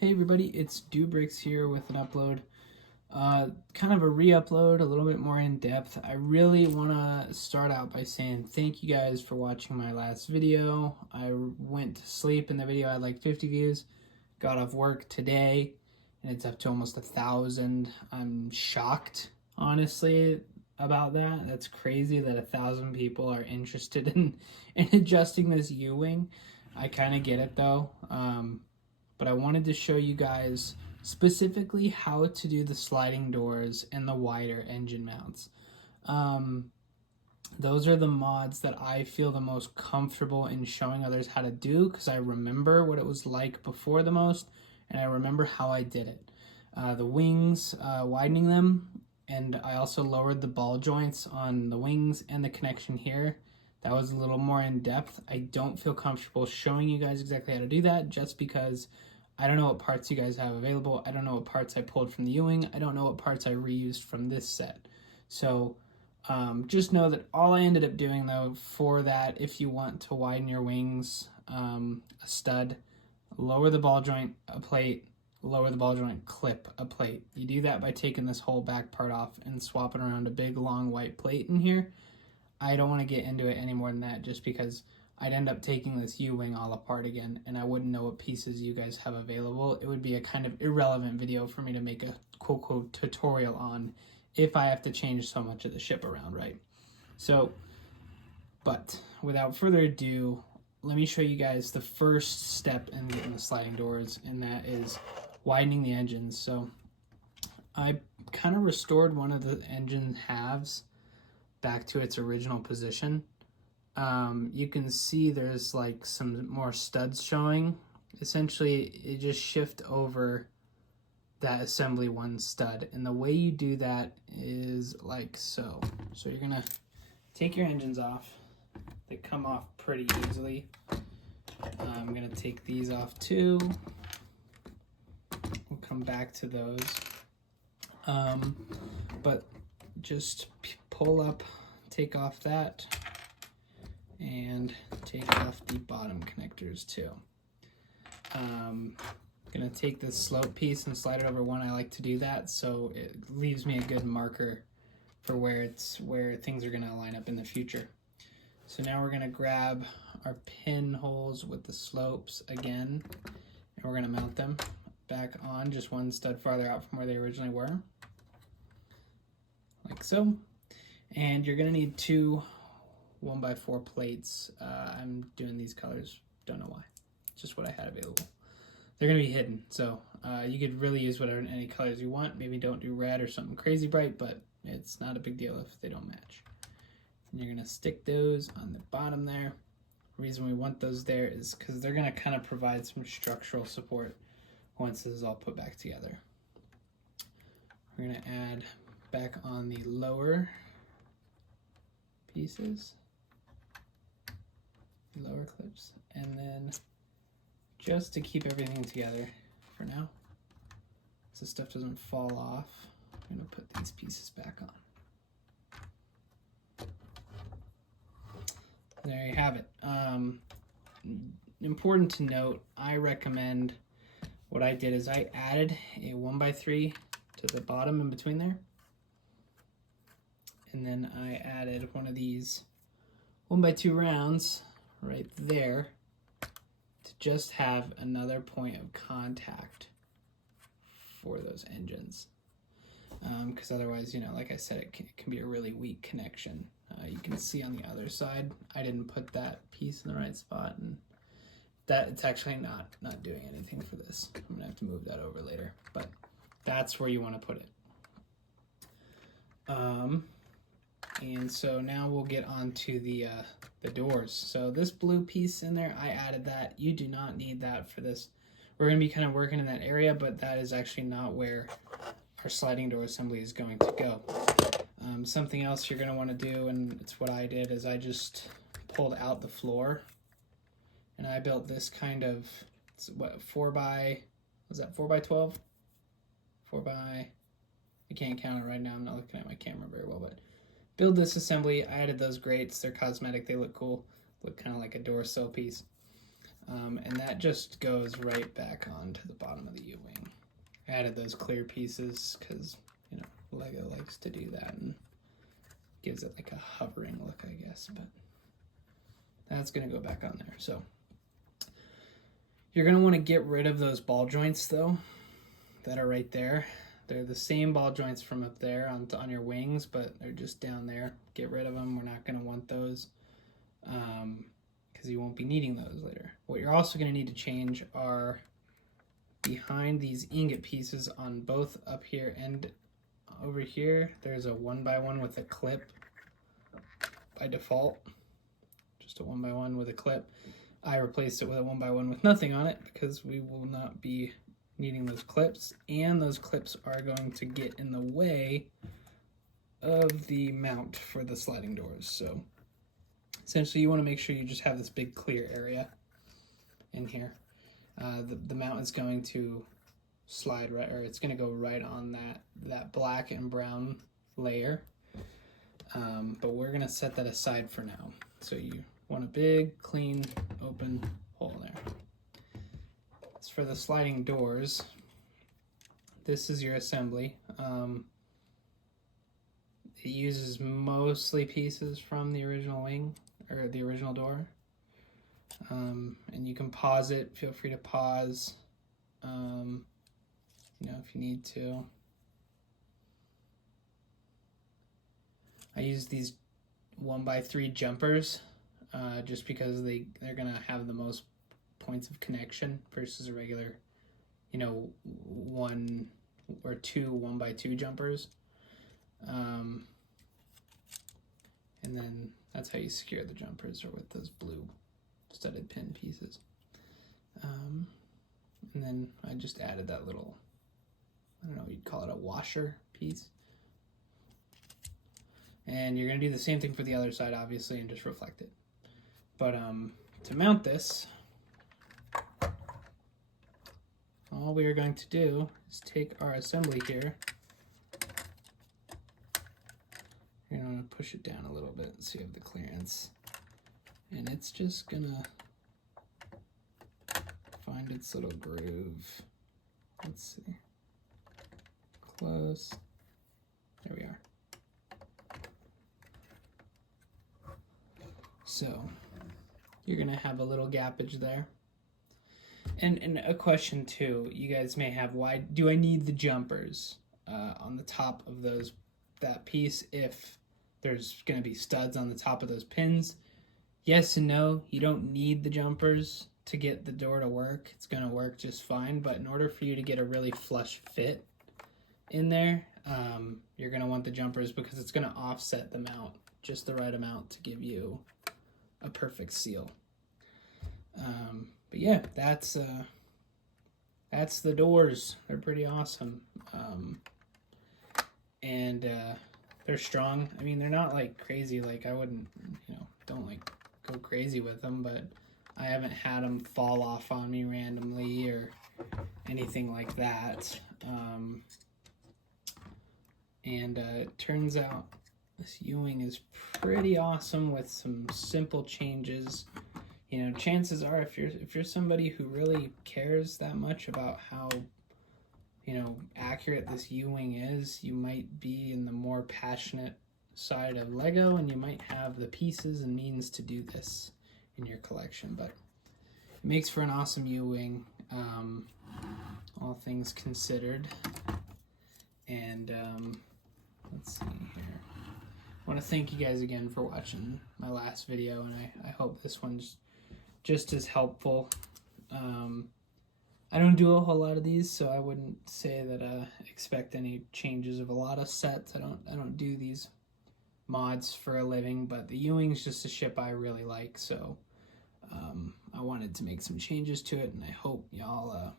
Hey everybody, it's Dubrix here with an upload. Kind of a re-upload, a little bit more in depth. I really want to start out by saying thank you guys for watching my last video. I went to sleep in the video, I had like 50 views. Got off work today and it's up to almost 1,000. I'm shocked, honestly, about that. That's crazy that 1,000 people are interested in adjusting this U-wing. I kind of get it though. But I wanted to show you guys specifically how to do the sliding doors and the wider engine mounts. Those are the mods that I feel the most comfortable in showing others how to do because I remember what it was like before the most, and I remember how I did it. The wings, widening them, and I also lowered the ball joints on the wings and the connection here. That was a little more in depth. I don't feel comfortable showing you guys exactly how to do that just because I don't know what parts you guys have available. I don't know what parts I pulled from the U-wing. I don't know what parts I reused from this set. So just know that all I ended up doing though for that, if you want to widen your wings, a stud, lower the ball joint a plate, lower the ball joint, clip a plate. You do that by taking this whole back part off and swapping around a big long white plate in here. I don't want to get into it any more than that just because I'd end up taking this U-wing all apart again and I wouldn't know what pieces you guys have available. It would be a kind of irrelevant video for me to make a quote tutorial on if I have to change so much of the ship around, right? So, but without further ado, let me show you guys the first step in getting the sliding doors, and that is widening the engines. So I kind of restored one of the engine halves back to its original position. You can see there's like some more studs showing. Essentially, you just shift over that assembly one stud, and the way you do that is like so. So you're gonna take your engines off. They come off pretty easily. I'm gonna take these off too. We'll come back to those. But just pull up, take off that, and take off the bottom connectors too. Gonna take this slope piece and slide it over one. I like to do that so it leaves me a good marker for where things are gonna line up in the future. So now we're gonna grab our pinholes with the slopes again, and we're gonna mount them back on just one stud farther out from where they originally were, like so. And you're gonna need two 1x4 plates. I'm doing these colors, don't know why, it's just what I had available. They're gonna be hidden, so you could really use whatever any colors you want. Maybe don't do red or something crazy bright, but it's not a big deal if they don't match. And you're gonna stick those on the bottom there. The reason we want those there is because they're gonna kind of provide some structural support once this is all put back together. We're gonna add back on the lower pieces, lower clips, and then just to keep everything together for now, so stuff doesn't fall off, I'm gonna put these pieces back on. There you have it. Important to note, I recommend, what I did is I added a 1x3 to the bottom in between there, and then I added one of these 1x2 rounds right there to just have another point of contact for those engines. Because otherwise, you know, like I said, it can be a really weak connection. You can see on the other side, I didn't put that piece in the right spot, and that it's actually not doing anything for this. I'm gonna have to move that over later, but that's where you want to put it. And so now we'll get on to the doors. So this blue piece in there, I added that. You do not need that for this. We're going to be kind of working in that area, but that is actually not where our sliding door assembly is going to go. Something else you're going to want to do, and it's what I did, is I just pulled out the floor, and I built this kind of, what, 4x12? 4x, I can't count it right now, I'm not looking at my camera very well, but build this assembly. I added those grates, they're cosmetic, they look cool, look kind of like a door sill piece. And that just goes right back onto the bottom of the U-wing. I added those clear pieces because, you know, Lego likes to do that and gives it like a hovering look, I guess, but that's going to go back on there. So you're going to want to get rid of those ball joints, though, that are right there. They're the same ball joints from up there on your wings, but they're just down there. Get rid of them. We're not going to want those because you won't be needing those later. What you're also going to need to change are behind these ingot pieces on both up here and over here. There's a 1x1 with a clip by default. Just a 1x1 with a clip. I replaced it with a 1x1 with nothing on it because we will not be needing those clips, and those clips are going to get in the way of the mount for the sliding doors. So essentially you want to make sure you just have this big clear area in here. The mount is going to slide right, or it's going to go right on that black and brown layer. But we're going to set that aside for now. So you want a big, clean, open hole there. As for the sliding doors, this is your assembly. It uses mostly pieces from the original wing, or the original door. And you can pause it. Feel free to pause, you know, if you need to. I use these 1x3 jumpers just because they're gonna have the most points of connection versus a regular, you know, 1 or 2 1x2 jumpers. And then that's how you secure the jumpers, or with those blue studded pin pieces. And then I just added that little, I don't know, you'd call it a washer piece. And you're going to do the same thing for the other side, obviously, and just reflect it. But to mount this, all we are going to do is take our assembly here. You're going to push it down a little bit so you have the clearance. And it's just going to find its little groove. Let's see. Close. There we are. So you're going to have a little gappage there. And a question too, you guys may have, why do I need the jumpers on the top of that piece if there's going to be studs on the top of those pins? Yes and no. You don't need the jumpers to get the door to work. It's going to work just fine, but in order for you to get a really flush fit in there, you're going to want the jumpers because it's going to offset the mount just the right amount to give you a perfect seal. But yeah, that's the doors. They're pretty awesome. And they're strong. I mean, they're not like crazy. Like, I wouldn't, you know, don't like go crazy with them, but I haven't had them fall off on me randomly or anything like that. And it turns out this U-wing is pretty awesome with some simple changes. You know, chances are if you're somebody who really cares that much about how, you know, accurate this U-wing is, you might be in the more passionate side of Lego, and you might have the pieces and means to do this in your collection. But it makes for an awesome U-wing, all things considered. And let's see here. I want to thank you guys again for watching my last video, and I hope this one's just as helpful. I don't do a whole lot of these, so I wouldn't say that expect any changes of a lot of sets. I don't do these mods for a living, but the U-wing's just a ship I really like, so I wanted to make some changes to it, and I hope y'all